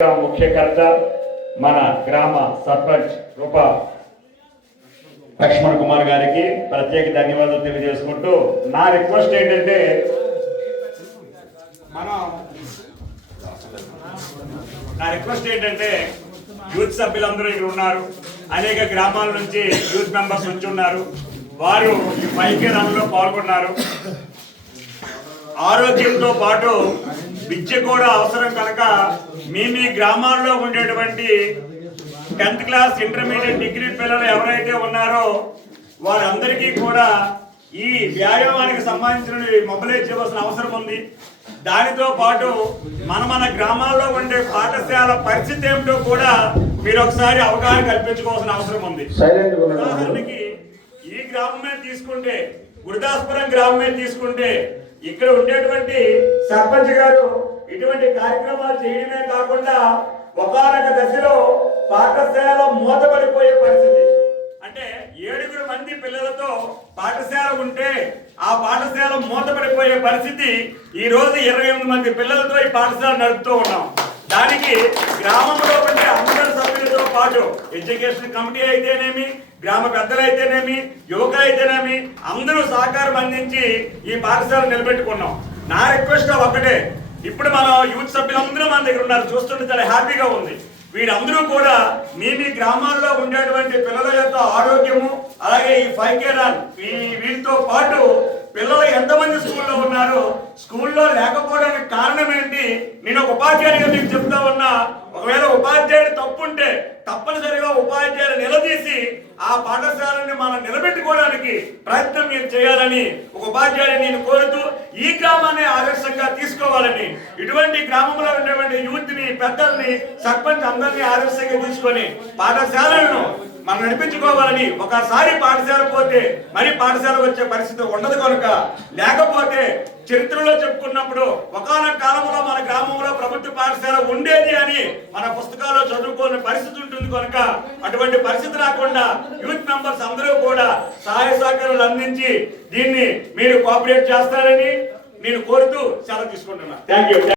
ముఖ్యకర్త మన గ్రామ సర్పంచ్ రూపా లక్ష్మణ్ కుమార్ గారికి ప్రత్యేక ధన్యవాదాలు తెలియజేసుకుంటూ నా రిక్వెస్ట్ ఏంటంటే యూత్ సభ్యులందరూ ఇక్కడ ఉన్నారు, అనేక గ్రామాల నుంచి యూత్ మెంబర్స్ వచ్చి ఉన్నారు. వారు ఈ బైక్ రన్లో పాల్గొన్నారు. ఆరోగ్యంతో పాటు విద్య కూడా అవసరం కనుక మీ గ్రామాల్లో ఉండేటువంటి 10th క్లాస్ ఇంటర్మీడియట్ డిగ్రీ పిల్లలు ఎవరైతే ఉన్నారో వారందరికీ కూడా ఈ వ్యాయామానికి సంబంధించిన మొబైలైజ్ చేయవలసిన అవసరం ఉంది. దానితో పాటు మన గ్రామాల్లో ఉండే పాఠశాల పరిస్థితి ఏమిటో కూడా మీరు ఒకసారి అవగాహన కల్పించుకోవాల్సిన అవసరం ఉంది. ఉదాహరణకి ఈ గ్రామమే తీసుకుంటే, గురుదాస్పురం గ్రామమే తీసుకుంటే, ఇక్కడ ఉండేటువంటి సర్పంచ్ గారు ఇటువంటి కార్యక్రమాలు చేయడమే కాకుండా ఒకానొక దశలో పాఠశాల మూతపడిపోయే పరిస్థితి. అంటే 7 మంది పిల్లలతో పాఠశాల ఉంటే ఆ పాఠశాల మూతపడిపోయే పరిస్థితి. ఈ రోజు 28 మంది పిల్లలతో ఈ పాఠశాల నడుపుతూ ఉన్నాం. దానికి గ్రామంలో ఉండే అందరి సభ్యులతో పాటు ఎడ్యుకేషన్ కమిటీ అయితేనేమి, గ్రామ పెద్దలైతేనేమి, యువకులైతేనేమి అందరూ సహకారం అందించి ఈ పాఠశాల నిలబెట్టుకున్నాం. నా రిక్వెస్ట్ ఒకటే, ఇప్పుడు మనం యూత్ సభ్యులందరూ మన దగ్గర ఉన్నారు, చూస్తుంటే చాలా హ్యాపీగా ఉంది. వీరందరూ కూడా మీ గ్రామాల్లో ఉండేటువంటి పిల్లల యొక్క ఆరోగ్యము, అలాగే ఈ 5K రన్ వీటితో పాటు పిల్లలు ఎంతమంది స్కూల్లో ఉన్నారు, స్కూల్లో లేకపోవడానికి కారణం ఏంటి, నేను ఒక ఉపాధ్యాయుడిగా మీకు చెప్తా ఉన్నా. ఒకవేళ ఉపాధ్యాయుడు తప్పుంటే తప్పనిసరిగా ఉపాధ్యాయులు నిలదీసి ఆ పాఠశాలని మనం నిలబెట్టుకోవడానికి ప్రయత్నం మీరు చేయాలని ఒక ఉపాధ్యాయుని నేను కోరుతూ, ఈ గ్రామాన్ని ఆదర్శంగా తీసుకోవాలని, ఇటువంటి గ్రామంలో ఉండేటువంటి యూత్ని, పెద్దల్ని, సర్పంచ్ అందరినీ ఆదర్శంగా తీసుకొని పాఠశాలను మనం నడిపించుకోవాలని. ఒకసారి పాఠశాల పోతే మరి పాఠశాల వచ్చే పరిస్థితి ఉండదు కనుక, లేకపోతే చరిత్రలో చెప్పుకున్నప్పుడు ఒకానొక కాలంలో మన గ్రామంలో ప్రభుత్వ పాఠశాల ఉండేది అని మన పుస్తకాల్లో చదువుకోని పరిస్థితి ఉంటుంది కనుక, అటువంటి పరిస్థితి రాకుండా యూత్ మెంబర్స్ అందరూ కూడా సహాయ సహకారాలు అందించి దీన్ని మీరు కోఆపరేట్ చేస్తారని నేను కోరుతూ సెలవు తీసుకుంటున్నాను. Thank you.